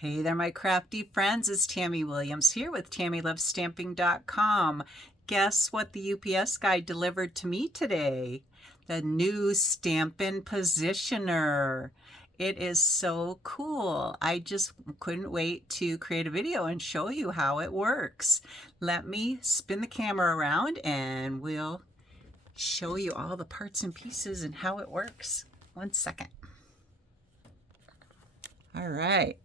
Hey there, my crafty friends. It's Tammy Williams here with TammyLovesStamping.com. Guess what the UPS guy delivered to me today? The new Stampin Positioner. It is so cool. I just couldn't wait to create a video and show you how it works. Let me spin the camera around and we'll show you all the parts and pieces and how it works. 1 second. All right.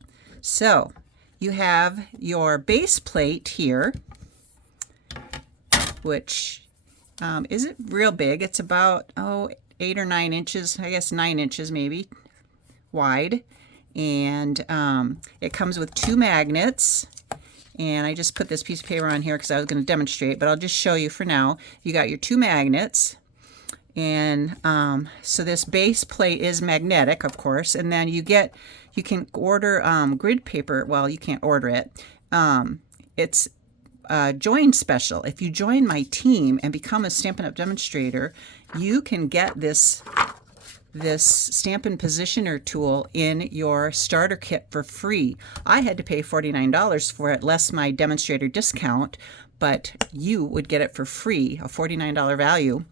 So you have your base plate here, which isn't real big. It's about 8 or 9 inches, I guess 9 inches maybe wide, and it comes with 2 magnets. And I just put this piece of paper on here because I was going to demonstrate, but I'll just show you for now. You got your 2 magnets, and so this base plate is magnetic, of course, and then you can order grid paper. Well, you can't order it. It's join special. If you join my team and become a Stampin' Up! Demonstrator, you can get this Stampin' Positioner tool in your starter kit for free. I had to pay $49 for it, less my demonstrator discount, but you would get it for free, a $49 value.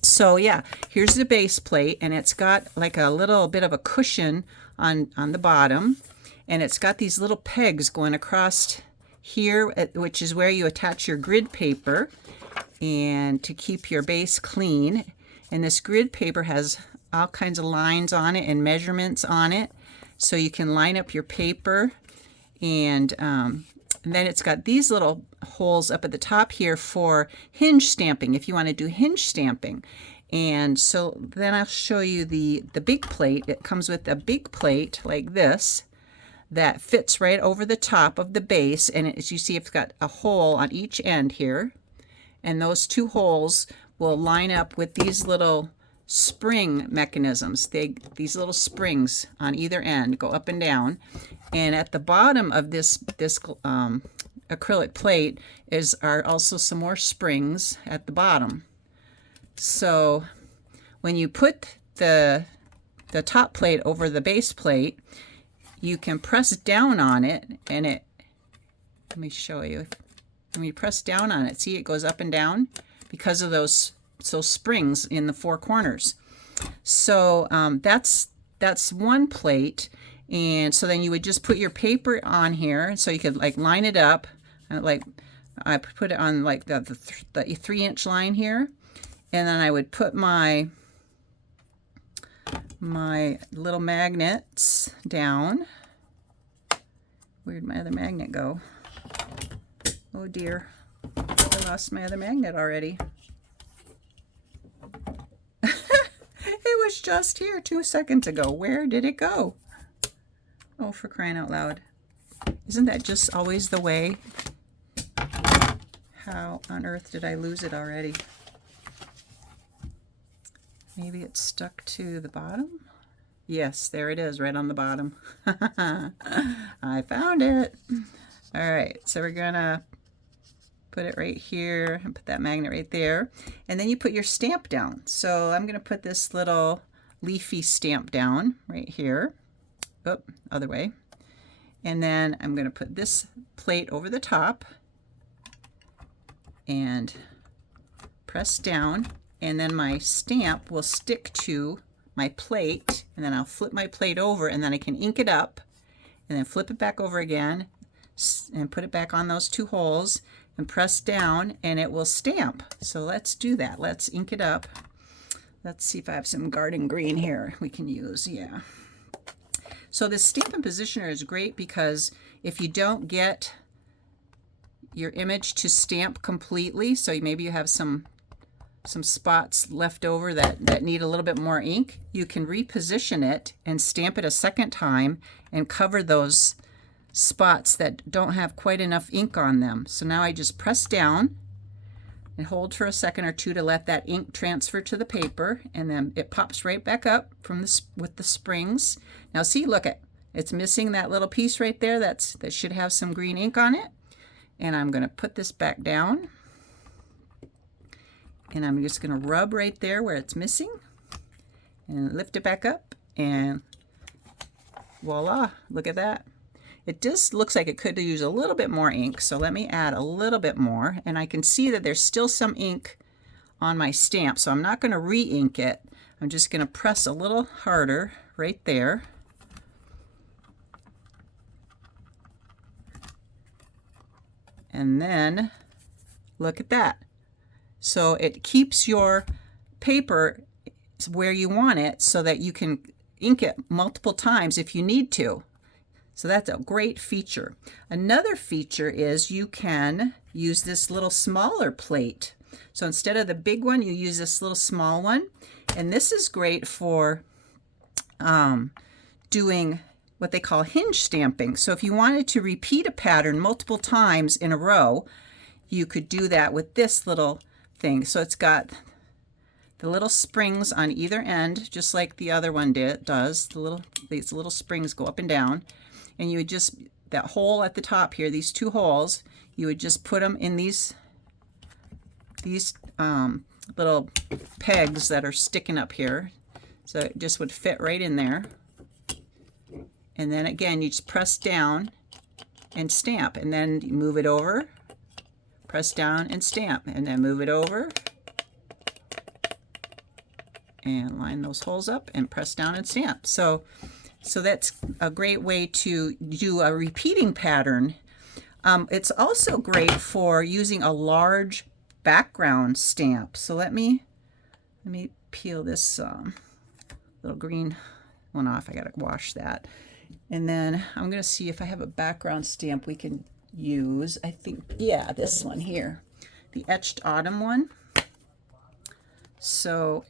So yeah, here's the base plate, and it's got like a little bit of a cushion on the bottom, and it's got these little pegs going across here, which is where you attach your grid paper and to keep your base clean. And this grid paper has all kinds of lines on it and measurements on it, so you can line up your paper. And then it's got these little holes up at the top here for hinge stamping, if you want to do hinge stamping. And so then I'll show you the big plate. It comes with a big plate like this that fits right over the top of the base, and as you see, it's got a hole on each end here, and those 2 holes will line up with these little spring mechanisms. These little springs on either end go up and down, and at the bottom of this acrylic plate are also some more springs at the bottom. So when you put the top plate over the base plate, you can press down on it, and let me show you. When you press down on it, see, it goes up and down because of those springs in the 4 corners. So that's one plate. And so then you would just put your paper on here, so you could like line it up. Like I put it on like the 3-inch line here, and then I would put my little magnets down. Where'd my other magnet go? Oh dear, I lost my other magnet already. It was just here 2 seconds ago. Where did it go? Oh, for crying out loud. Isn't that just always the way? How on earth did I lose it already? Maybe it's stuck to the bottom? Yes, there it is, right on the bottom. I found it. All right, so we're gonna put it right here and put that magnet right there. And then you put your stamp down. So I'm gonna put this little leafy stamp down right here. Oh, other way. And then I'm gonna put this plate over the top and press down, and then my stamp will stick to my plate, and then I'll flip my plate over, and then I can ink it up, and then flip it back over again and put it back on those 2 holes and press down, and it will stamp. So let's do that. Let's ink it up. Let's see if I have some garden green here we can use. Yeah. So this Stampin' Positioner is great because if you don't get your image to stamp completely, so maybe you have some spots left over that need a little bit more ink, you can reposition it and stamp it a second time and cover those spots that don't have quite enough ink on them. So now I just press down and hold for a second or 2 to let that ink transfer to the paper, and then it pops right back up from with the springs. Now see, look, it's missing that little piece right there that should have some green ink on it. And I'm going to put this back down, and I'm just going to rub right there where it's missing and lift it back up, and voila, look at that. It just looks like it could use a little bit more ink, so let me add a little bit more, and I can see that there's still some ink on my stamp, so I'm not going to re-ink it. I'm just going to press a little harder right there. And then look at that. So it keeps your paper where you want it so that you can ink it multiple times if you need to. So that's a great feature. Another feature is you can use this little smaller plate. So instead of the big one, you use this little small one. And this is great for doing what they call hinge stamping. So if you wanted to repeat a pattern multiple times in a row, you could do that with this little thing. So it's got the little springs on either end, just like the other one does. These little springs go up and down. And you would just, that hole at the top here, these two holes, you would just put them in these little pegs that are sticking up here. So it just would fit right in there. And then again, you just press down and stamp, and then you move it over, press down and stamp, and then move it over, and line those holes up and press down and stamp. So that's a great way to do a repeating pattern. It's also great for using a large background stamp. So let me peel this little green one off. I gotta wash that. And then I'm going to see if I have a background stamp we can use. I think, yeah, this one here, the Etched Autumn one. So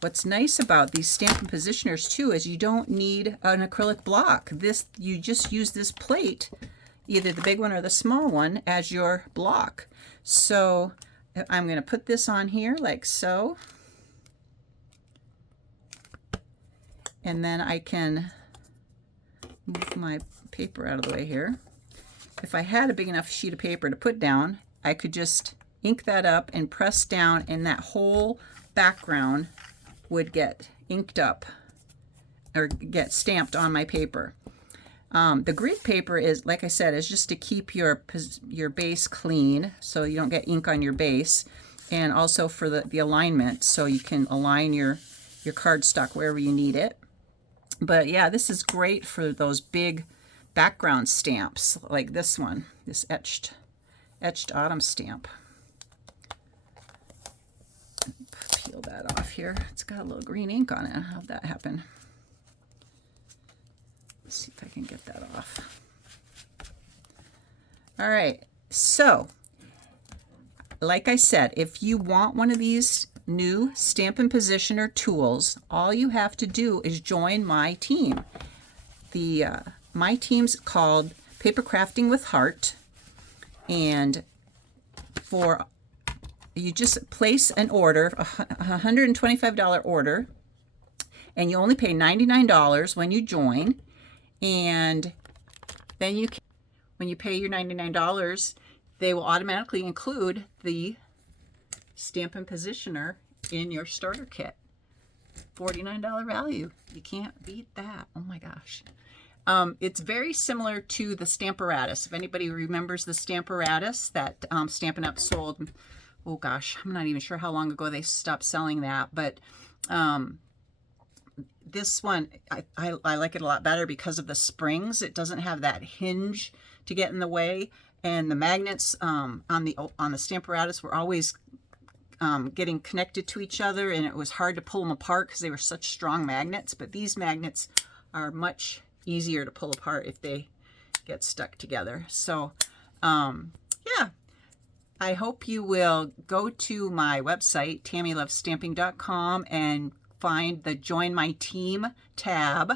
what's nice about these Stampin' Positioners too is you don't need an acrylic block. You just use this plate, either the big one or the small one, as your block. So I'm going to put this on here like so. And then I can move my paper out of the way here. If I had a big enough sheet of paper to put down, I could just ink that up and press down, and that whole background would get inked up or get stamped on my paper. The grid paper is, like I said, is just to keep your base clean so you don't get ink on your base, and also for the alignment so you can align your cardstock wherever you need it. But yeah, this is great for those big background stamps like this one, this etched autumn stamp. Peel that off here. It's got a little green ink on it. How'd that happen? Let's see if I can get that off. All right, so like I said, if you want one of these new Stampin' Positioner tools, all you have to do is join my team. My team's called Papercrafting with Heart, and you just place an order, a $125 order, and you only pay $99 when you join, and then when you pay your $99, they will automatically include the Stampin' Positioner in your starter kit. $49 value. You can't beat that. Oh my gosh. It's very similar to the Stamparatus. If anybody remembers the Stamparatus that Stampin' Up sold, oh gosh, I'm not even sure how long ago they stopped selling that, but this one, I like it a lot better because of the springs. It doesn't have that hinge to get in the way, and the magnets on the Stamparatus were always getting connected to each other, and it was hard to pull them apart because they were such strong magnets. But these magnets are much easier to pull apart if they get stuck together. So yeah, I hope you will go to my website, TammyLovesStamping.com, and find the Join My Team tab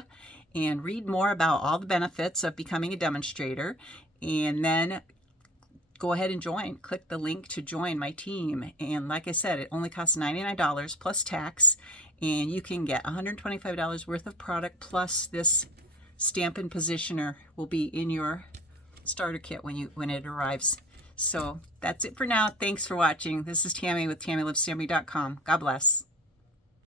and read more about all the benefits of becoming a demonstrator, and then go ahead and join. Click the link to join my team. And like I said, it only costs $99 plus tax, and you can get $125 worth of product, plus this Stampin' Positioner will be in your starter kit when it arrives. So that's it for now. Thanks for watching. This is Tammy with TammyLovesStamping.com. God bless.